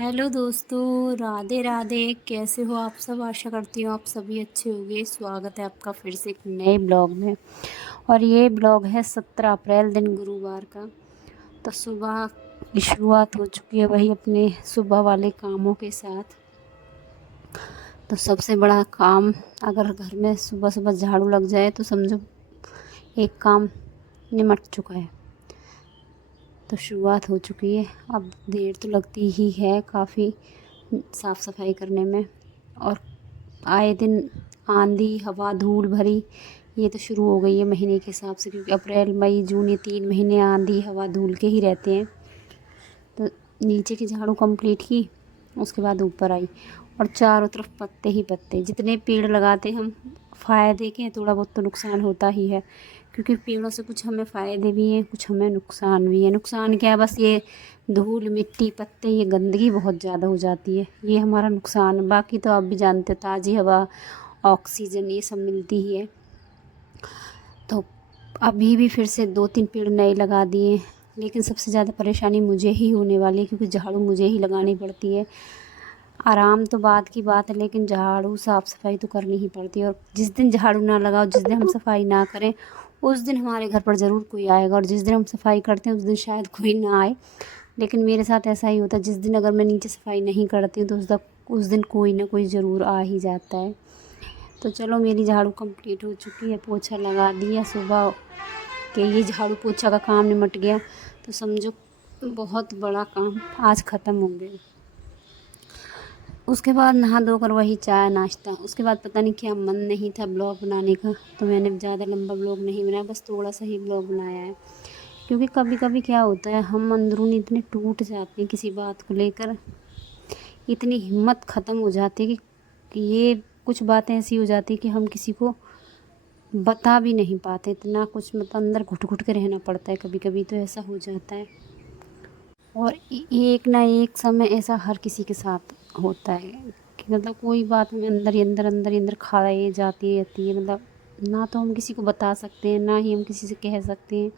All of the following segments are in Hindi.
हेलो दोस्तों, राधे राधे। कैसे हो आप सब? आशा करती हूँ आप सभी अच्छे होंगे। स्वागत है आपका फिर से एक नए ब्लॉग में। और ये ब्लॉग है 17 अप्रैल दिन गुरुवार का। तो सुबह की शुरुआत हो चुकी है, वही अपने सुबह वाले कामों के साथ। तो सबसे बड़ा काम, अगर घर में सुबह सुबह झाड़ू लग जाए तो समझो एक काम निमट चुका है। तो शुरुआत हो चुकी है। अब देर तो लगती ही है काफ़ी साफ़ सफाई करने में। और आए दिन आंधी हवा धूल भरी ये तो शुरू हो गई है महीने के हिसाब से, क्योंकि अप्रैल मई जून ये 3 महीने आंधी हवा धूल के ही रहते हैं। तो नीचे की झाड़ू कंप्लीट की, उसके बाद ऊपर आई और चारों तरफ पत्ते ही पत्ते। जितने पेड़ लगाते हम फ़ायदे के, थोड़ा बहुत तो नुकसान होता ही है, क्योंकि पेड़ों से कुछ हमें फ़ायदे भी हैं, कुछ हमें नुकसान भी है। नुकसान क्या है, बस ये धूल मिट्टी पत्ते, ये गंदगी बहुत ज़्यादा हो जाती है, ये हमारा नुकसान है। बाकी तो आप भी जानते हो, ताज़ी हवा ऑक्सीजन ये सब मिलती ही है। तो अभी भी फिर से 2-3 पेड़ नए लगा दिए, लेकिन सबसे ज़्यादा परेशानी मुझे ही होने वाली है, क्योंकि झाड़ू मुझे ही लगानी पड़ती है। आराम तो बाद की बात है, लेकिन झाड़ू साफ़ सफाई तो करनी ही पड़ती है। और जिस दिन झाड़ू ना लगाओ, जिस दिन हम सफाई ना करें, उस दिन हमारे घर पर ज़रूर कोई आएगा। और जिस दिन हम सफाई करते हैं उस दिन शायद कोई ना आए, लेकिन मेरे साथ ऐसा ही होता है। जिस दिन अगर मैं नीचे सफाई नहीं करती हूँ तो उस दिन कोई ना कोई ज़रूर आ ही जाता है। तो चलो, मेरी झाड़ू कंप्लीट हो चुकी है, पोछा लगा दिया सुबह के। ये झाड़ू पोछा का काम निमट गया तो समझो बहुत बड़ा काम आज ख़त्म हो गया। उसके बाद नहा धोकर वही चाय नाश्ता। उसके बाद पता नहीं क्या मन नहीं था ब्लॉग बनाने का, तो मैंने ज़्यादा लंबा ब्लॉग नहीं बनाया, बस थोड़ा सा ही ब्लॉग बनाया है। क्योंकि कभी कभी क्या होता है, हम अंदरूनी इतने टूट जाते हैं किसी बात को लेकर, इतनी हिम्मत ख़त्म हो जाती है कि ये कुछ बातें ऐसी हो जाती है कि हम किसी को बता भी नहीं पाते। इतना कुछ मतलब अंदर घुट घुट के रहना पड़ता है, कभी कभी तो ऐसा हो जाता है। और एक ना एक समय ऐसा हर किसी के साथ होता है कि मतलब कोई बात हमें अंदर ही अंदर खाए जाती रहती है। मतलब ना तो हम किसी को बता सकते हैं, ना ही हम किसी से कह सकते हैं।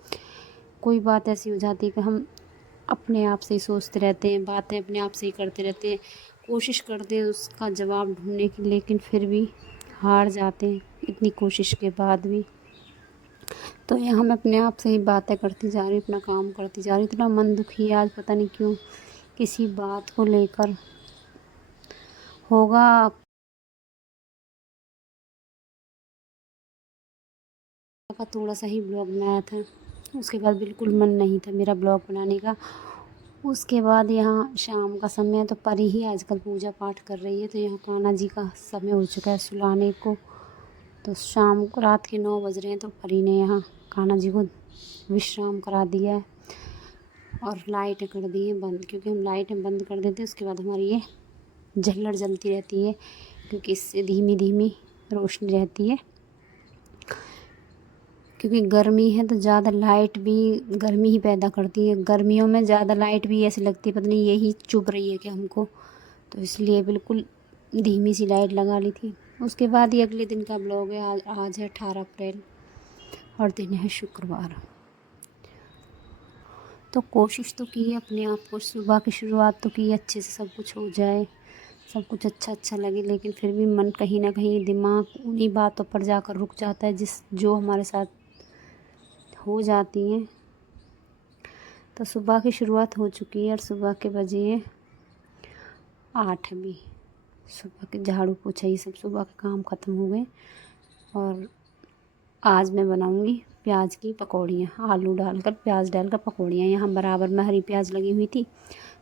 कोई बात ऐसी हो जाती है कि हम अपने आप से ही सोचते रहते हैं, बातें अपने आप से ही करते रहते हैं, कोशिश करते हैं उसका जवाब ढूंढने की, लेकिन फिर भी हार जाते हैं इतनी कोशिश के बाद भी। तो यहाँ मैं अपने आप से ही बातें करती जा रही हूँ, अपना काम करती जा रही हूँ। इतना मन दुखी है आज, पता नहीं क्यों, किसी बात को लेकर होगा। का थोड़ा सा ही ब्लॉग बनाया था, उसके बाद बिल्कुल मन नहीं था मेरा ब्लॉग बनाने का। उसके बाद यहाँ शाम का समय है, तो परी ही आजकल पूजा पाठ कर रही है। तो यहाँ कान्हा जी का समय हो चुका है सुलाने को। तो शाम को रात के 9 बज रहे हैं, तो परी ने यहाँ कान्हा जी को विश्राम करा दिया है और लाइटें कर दी हैं बंद, क्योंकि हम लाइटें बंद कर देते हैं उसके बाद हमारी ये झल्लर जलती रहती है, क्योंकि इससे धीमी धीमी रोशनी रहती है। क्योंकि गर्मी है तो ज़्यादा लाइट भी गर्मी ही पैदा करती है। गर्मियों में ज़्यादा लाइट भी ऐसी लगती है, पता नहीं यही चुभ रही है कि हमको, तो इसलिए बिल्कुल धीमी सी लाइट लगा ली थी। उसके बाद ये अगले दिन का ब्लॉग है। आज है 18 अप्रैल और दिन है शुक्रवार। तो कोशिश तो की है अपने आप को, सुबह की शुरुआत तो की अच्छे से, सब कुछ हो जाए, सब कुछ अच्छा अच्छा लगे, लेकिन फिर भी मन कहीं ना कहीं, दिमाग उन्हीं बातों पर जाकर रुक जाता है जो हमारे साथ हो जाती हैं। तो सुबह की शुरुआत हो चुकी है और सुबह के बजे हैं 8 अभी। सुबह के झाड़ू पोछा ये सब सुबह के काम ख़त्म हो गए। और आज मैं बनाऊंगी प्याज की पकौड़ियाँ, आलू डालकर प्याज डालकर पकौड़ियाँ। यहाँ बराबर में हरी प्याज लगी हुई थी,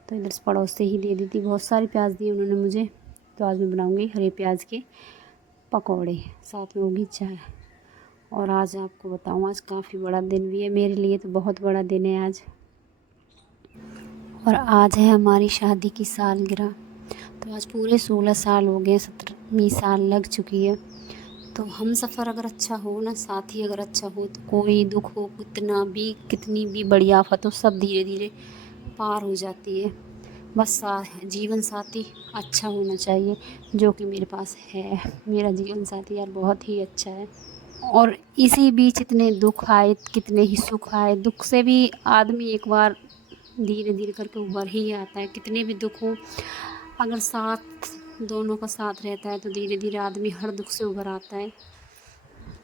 तो इधर से पड़ोस से ही दे दी थी, बहुत सारी प्याज दी उन्होंने मुझे। तो आज मैं बनाऊंगी हरे प्याज के पकौड़े, साथ में होगी चाय। और आज आपको बताऊँ, आज काफ़ी बड़ा दिन भी है मेरे लिए, तो बहुत बड़ा दिन है आज। और आज है हमारी शादी की सालगिरह। तो आज पूरे 16 साल हो गए, 17वीं साल लग चुकी है। तो हम सफ़र अगर अच्छा हो ना, साथी अगर अच्छा हो, तो कोई दुख हो, कितनी भी बड़ी आफत हो, सब धीरे धीरे पार हो जाती है। बस जीवन साथी अच्छा होना चाहिए, जो कि मेरे पास है। मेरा जीवन साथी यार बहुत ही अच्छा है। और इसी बीच इतने दुख आए, कितने ही सुख आए। दुख से भी आदमी एक बार धीरे धीरे करके उभर ही आता है। कितने भी दुख हो, अगर साथ दोनों का साथ रहता है तो धीरे धीरे आदमी हर दुख से उभर आता है।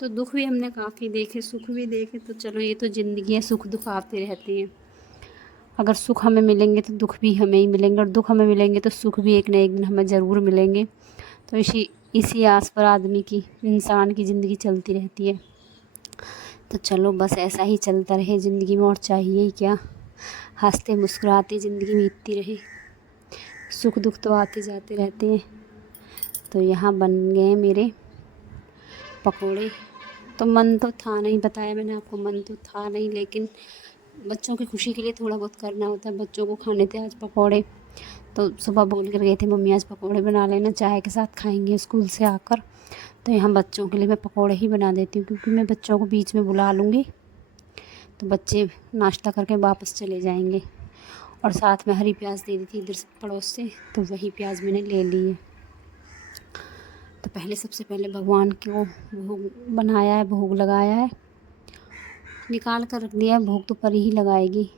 तो दुख भी हमने काफ़ी देखे, सुख भी देखे, तो चलो ये तो ज़िंदगी है, सुख दुख आते रहते हैं। अगर सुख हमें मिलेंगे तो दुख भी हमें ही मिलेंगे, और दुख हमें मिलेंगे तो सुख भी एक न एक दिन हमें ज़रूर मिलेंगे। तो इसी आस पर आदमी की, इंसान की ज़िंदगी चलती रहती है। तो चलो बस ऐसा ही चलता रहे ज़िंदगी में, और चाहिए ही क्या। हंसते मुस्कुराते ज़िंदगी बीतती रहे, सुख दुख तो आते जाते रहते हैं। तो यहाँ बन गए मेरे पकोड़े। तो मन तो था नहीं, बताया मैंने आपको, मन तो था नहीं, लेकिन बच्चों की खुशी के लिए थोड़ा बहुत करना होता है। बच्चों को खाने थे आज पकोड़े, तो सुबह बोल कर गए थे मम्मी आज पकोड़े बना लेना, चाय के साथ खाएंगे स्कूल से आकर। तो यहाँ बच्चों के लिए मैं पकोड़े ही बना देती हूँ, क्योंकि मैं बच्चों को बीच में बुला लूँगी तो बच्चे नाश्ता करके वापस चले जाएंगे। और साथ में हरी प्याज दे दी थी इधर से पड़ोस से, तो वही प्याज मैंने ले ली है। तो पहले सबसे पहले भगवान को भोग बनाया है, भोग लगाया है, निकाल कर रख दिया है। भोग तो पर ही लगाएगी।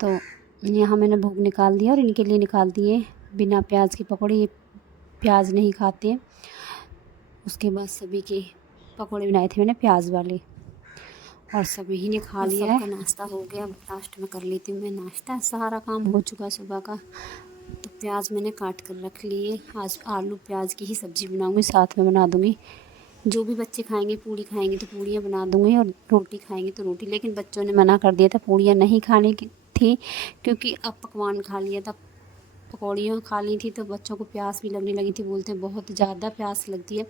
तो यहाँ मैंने भोग निकाल दिया, और इनके लिए निकाल दिए बिना प्याज के पकौड़े। ये प्याज नहीं खाते हैं। उसके बाद सभी के पकौड़े बनाए थे मैंने प्याज वाले, और सभी ही ने खा लिया है। सबका नाश्ता हो गया। अब लास्ट में कर लेती हूँ मैं नाश्ता, सारा काम हो चुका है सुबह का। तो प्याज मैंने काट कर रख लिए। आज आलू प्याज की ही सब्ज़ी बनाऊँगी, साथ में बना दूँगी। जो भी बच्चे खाएंगे, पूड़ी खाएंगे तो पूड़ियाँ बना दूँगी, और रोटी खाएंगे तो रोटी। लेकिन बच्चों ने मना कर दिया था, पूड़ियाँ नहीं खाने की थी, क्योंकि अब पकवान खा लिया था, पकौड़ियाँ खा ली थी। तो बच्चों को प्यास भी लगने लगी थी, बोलते बहुत ज़्यादा प्यास लगती है,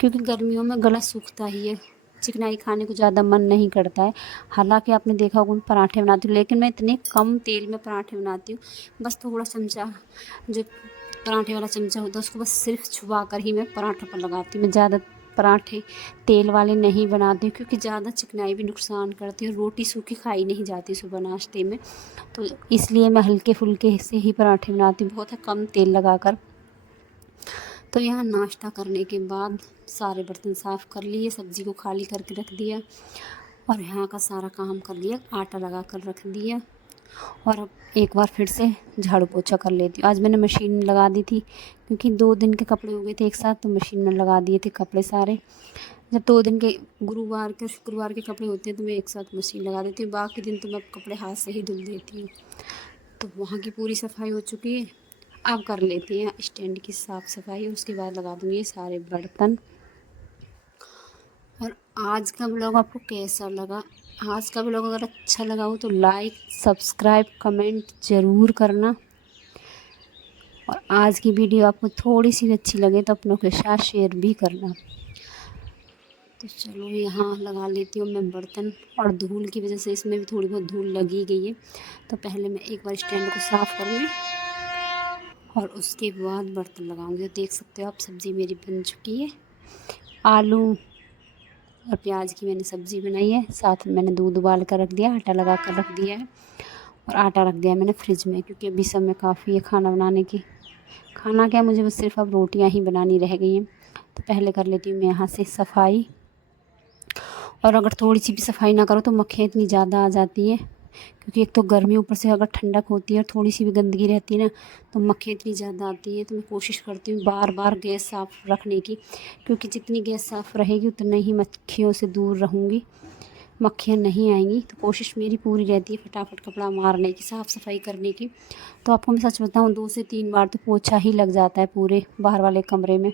क्योंकि गर्मियों में गला सूखता ही है, चिकनाई खाने को ज़्यादा मन नहीं करता है। हालांकि आपने देखा होगा मैं पराठे बनाती हूँ, लेकिन मैं इतने कम तेल में पराठे बनाती हूँ। बस थोड़ा चमचा, जो पराठे वाला चमचा होता है, उसको बस सिर्फ छुपा कर ही मैं पराठों पर लगाती हूँ। मैं ज़्यादा पराठे तेल वाले नहीं बनाती हूँ, क्योंकि ज़्यादा चिकनाई भी नुकसान करती है, और रोटी सूखी खाई नहीं जाती सुबह नाश्ते में। तो इसलिए मैं हल्के फुल्के से ही पराठे बनाती हूँ, बहुत कम तेल लगाकर। तो यहाँ नाश्ता करने के बाद सारे बर्तन साफ़ कर लिए, सब्ज़ी को खाली करके रख दिया, और यहाँ का सारा काम कर लिया, आटा लगा कर रख दिया। और अब एक बार फिर से झाड़ू पोछा कर लेती हूँ। आज मैंने मशीन लगा दी थी, क्योंकि 2 दिन के कपड़े हो गए थे एक साथ, तो मशीन में लगा दिए थे कपड़े सारे। जब 2 दिन के गुरुवार के शुक्रवार के कपड़े होते हैं तो मैं एक साथ मशीन लगा देती हूँ, बाकी दिन तो मैं कपड़े हाथ से ही धुल देती हूँ। तो वहाँ की पूरी सफाई हो चुकी है। अब कर लेते हैं स्टैंड की साफ़ सफाई, उसके बाद लगा दूँगी सारे बर्तन। और आज का ब्लॉग आपको कैसा लगा? आज का ब्लॉग अगर अच्छा लगा हो तो लाइक, सब्सक्राइब, कमेंट ज़रूर करना। और आज की वीडियो आपको थोड़ी सी भी अच्छी लगे तो अपनों के साथ शेयर भी करना। तो चलो यहाँ लगा लेती हूँ मैं बर्तन, और धूल की वजह से इसमें भी थोड़ी बहुत धूल लगी गई है। तो पहले मैं एक बार स्टैंड को साफ़ करूँगी, और उसके बाद बर्तन लगाऊंगी। तो देख सकते हो आप, सब्ज़ी मेरी बन चुकी है। आलू और प्याज की मैंने सब्ज़ी बनाई है, साथ में मैंने दूध उबाल कर रख दिया, आटा लगा कर रख दिया है, और आटा रख दिया है मैंने फ्रिज में, क्योंकि अभी समय काफ़ी है खाना बनाने की। खाना क्या, मुझे बस सिर्फ अब रोटियां ही बनानी रह गई हैं। तो पहले कर लेती हूँ मैं यहाँ से सफाई। और अगर थोड़ी सी भी सफाई ना करो तो मक्खियाँ इतनी ज़्यादा आ जाती हैं, क्योंकि एक तो गर्मी, ऊपर से अगर ठंडक होती है और थोड़ी सी भी गंदगी रहती है ना, तो मक्खियाँ इतनी ज़्यादा आती हैं। तो मैं कोशिश करती हूँ बार बार गैस साफ़ रखने की, क्योंकि जितनी गैस साफ़ रहेगी उतनी ही मक्खियों से दूर रहूँगी, मक्खियाँ नहीं आएंगी। तो कोशिश मेरी पूरी रहती है फटाफट कपड़ा मारने की, साफ़ सफाई करने की। तो आपको मैं सच बताऊँ, 2 से 3 बार तो पोछा ही लग जाता है पूरे बाहर वाले कमरे में।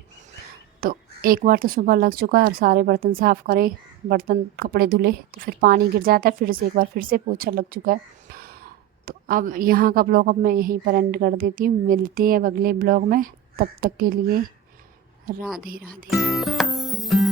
तो एक बार तो सुबह लग चुका है, और सारे बर्तन साफ़ करे, बर्तन कपड़े धुले, तो फिर पानी गिर जाता है, फिर से एक बार फिर से पोछा लग चुका है। तो अब यहाँ का ब्लॉग अब मैं यहीं पर एंड कर देती हूँ। मिलते हैं अब अगले ब्लॉग में, तब तक के लिए राधे राधे।